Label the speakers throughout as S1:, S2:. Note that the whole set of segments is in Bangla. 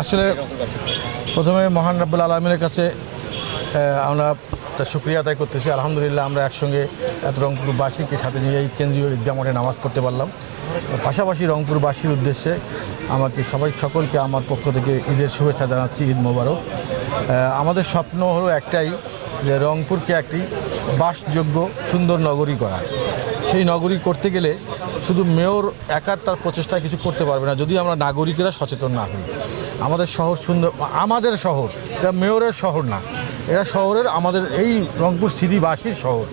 S1: আসলে প্রথমে মহান রাব্বুল আলমিনের কাছে আমরা তার শুক্রিয়া আদায় করতেছি। আলহামদুলিল্লাহ আমরা একসঙ্গে এত রংপুরবাসীকে সাথে নিয়ে এই কেন্দ্রীয় ঈদগাহ মাঠে নামাজ পড়তে পারলাম। পাশাপাশি রংপুরবাসীর উদ্দেশ্যে আমাকে সবাই, সকলকে আমার পক্ষ থেকে ঈদের শুভেচ্ছা জানাচ্ছি, ঈদ মোবারক। আমাদের স্বপ্ন হলো একটাই যে রংপুরকে একটি বাসযোগ্য সুন্দর নগরী করা সেই নগরী করতে গেলে শুধু মেয়র একার তার প্রচেষ্টায় কিছু করতে পারবে না যদি আমরা নাগরিকেরা সচেতন না হই। আমাদের শহর সুন্দর, আমাদের শহর, এটা মেয়রের শহর না। এরা শহরের আমাদের এই রংপুর সিটিবাসীর শহর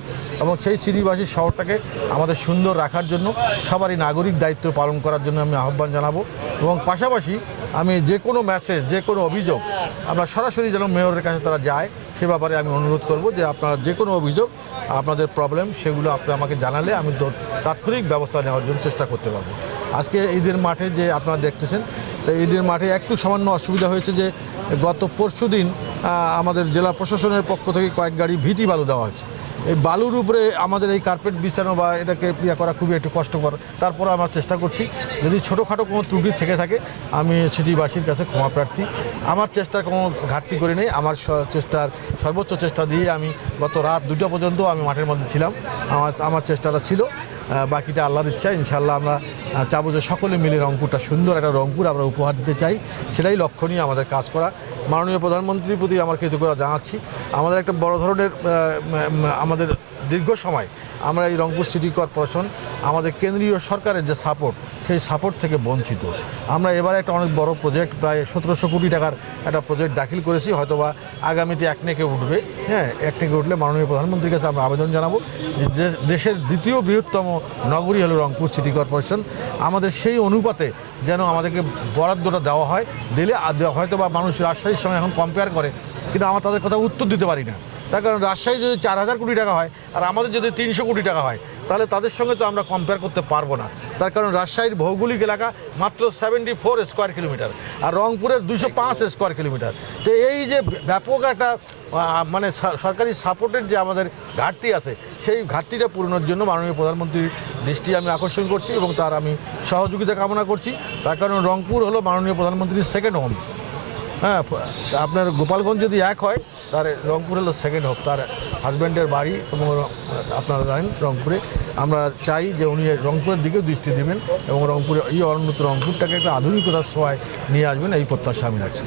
S1: এবং সেই সিটিবাসীর শহরটাকে আমাদের সুন্দর রাখার জন্য সবারই নাগরিক দায়িত্ব পালন করার জন্য আমি আহ্বান জানাব এবং পাশাপাশি আমি যে কোনো মেসেজ যে কোনো অভিযোগ, আমরা সরাসরি যেন মেয়রের কাছে তারা যায়, সে ব্যাপারে আমি অনুরোধ করব যে আপনারা যে কোনো অভিযোগ, আপনাদের প্রবলেম সেগুলো আপনি আমাকে জানালে আমি তাৎক্ষণিক ব্যবস্থা নেওয়ার জন্য চেষ্টা করতে পারব। আজকে ঈদের মাঠে যে আপনারা দেখতেছেন, তো ঈদের মাঠে একটু সামান্য অসুবিধা হয়েছে যে গত পরশু দিন আমাদের জেলা প্রশাসনের পক্ষ থেকে কয়েক গাড়ি ভিটি বালু দেওয়া হয়েছে। এই বালুর উপরে আমাদের এই কার্পেট বিছানো বা এটাকে ইয়া করা খুবই একটু কষ্টকর। তারপর আমরা চেষ্টা করছি, যদি ছোটোখাটো কোনো ত্রুটি থেকে থাকে, আমি সিটিবাসীর কাছে ক্ষমা প্রার্থী। আমার চেষ্টার কোনো ঘাটতি করে নেই, আমার চেষ্টার সর্বোচ্চ চেষ্টা দিয়ে আমি গত রাত দুটো পর্যন্ত আমি মাঠের মধ্যে ছিলাম। আমার আমার চেষ্টাটা ছিল বাকিটা আল্লাহর ইচ্ছা ইনশাল্লাহ আমরা চাবো যে সকলে মিলে রংপুরটা সুন্দর একটা রংপুর আমরা উপহার দিতে চাই, সেটাই লক্ষ্য নিয়ে আমাদের কাজ করা। মাননীয় প্রধানমন্ত্রীর প্রতি আমার কৃতজ্ঞতা জানাচ্ছি। আমাদের একটা বড় ধরনের আমাদের দীর্ঘ সময় আমরা এই রংপুর সিটি কর্পোরেশন, আমাদের কেন্দ্রীয় সরকারের যে সাপোর্ট সেই সাপোর্ট থেকে বঞ্চিত। আমরা এবারে একটা অনেক বড় প্রজেক্ট প্রায় সতেরোশো কোটি টাকার একটা প্রজেক্ট দাখিল করেছি, হয়তোবা আগামীতে এক নেকে উঠবে। হ্যাঁ এক নেকে উঠলে মাননীয় প্রধানমন্ত্রীর কাছে আমরা আবেদন জানাব যে দেশের দ্বিতীয় বৃহত্তম নগরী হলো রংপুর সিটি কর্পোরেশন। আমাদের সেই অনুপাতে যেন আমাদেরকে বরাদ্দটা দেওয়া হয়, দিলে আদ- হয়তো বা মানুষ রাজশাহীর সঙ্গে এখন কম্পেয়ার করে, কিন্তু আমার তাদের কথা উত্তর দিতে পারি না। তার কারণ রাজশাহী যদি চার হাজার কোটি টাকা হয়, আর আমাদের যদি তিনশো কোটি টাকা হয়, তাহলে তাদের সঙ্গে তো আমরা কম্পেয়ার করতে পারব না। তার কারণ রাজশাহীর ভৌগোলিক এলাকা মাত্র সেভেন্টি ফোর স্কোয়ার কিলোমিটার আর রংপুরের দুশো পাঁচ স্কোয়ার কিলোমিটার তো এই যে ব্যাপক একটা মানে সরকারি সাপোর্টের যে আমাদের ঘাটতি আছে, সেই ঘাটতিটা পূরণের জন্য মাননীয় প্রধানমন্ত্রীর দৃষ্টি আমি আকর্ষণ করছি এবং তার আমি সহযোগিতা কামনা করছি। তার কারণ রংপুর হলো মাননীয় প্রধানমন্ত্রীর সেকেন্ড হোম হ্যাঁ আপনার গোপালগঞ্জ যদি এক হয় তার রংপুর হলো সেকেন্ড হোক তার হাজব্যান্ডের বাড়ি এবং আপনারা জানেন রংপুরে। আমরা চাই যে উনি রংপুরের দিকেও দৃষ্টি দেবেন এবং রংপুরে, এই অনুন্নত রংপুরটাকে একটা আধুনিকতার সহায় নিয়ে আসবেন, এই প্রত্যাশা আমি রাখছি।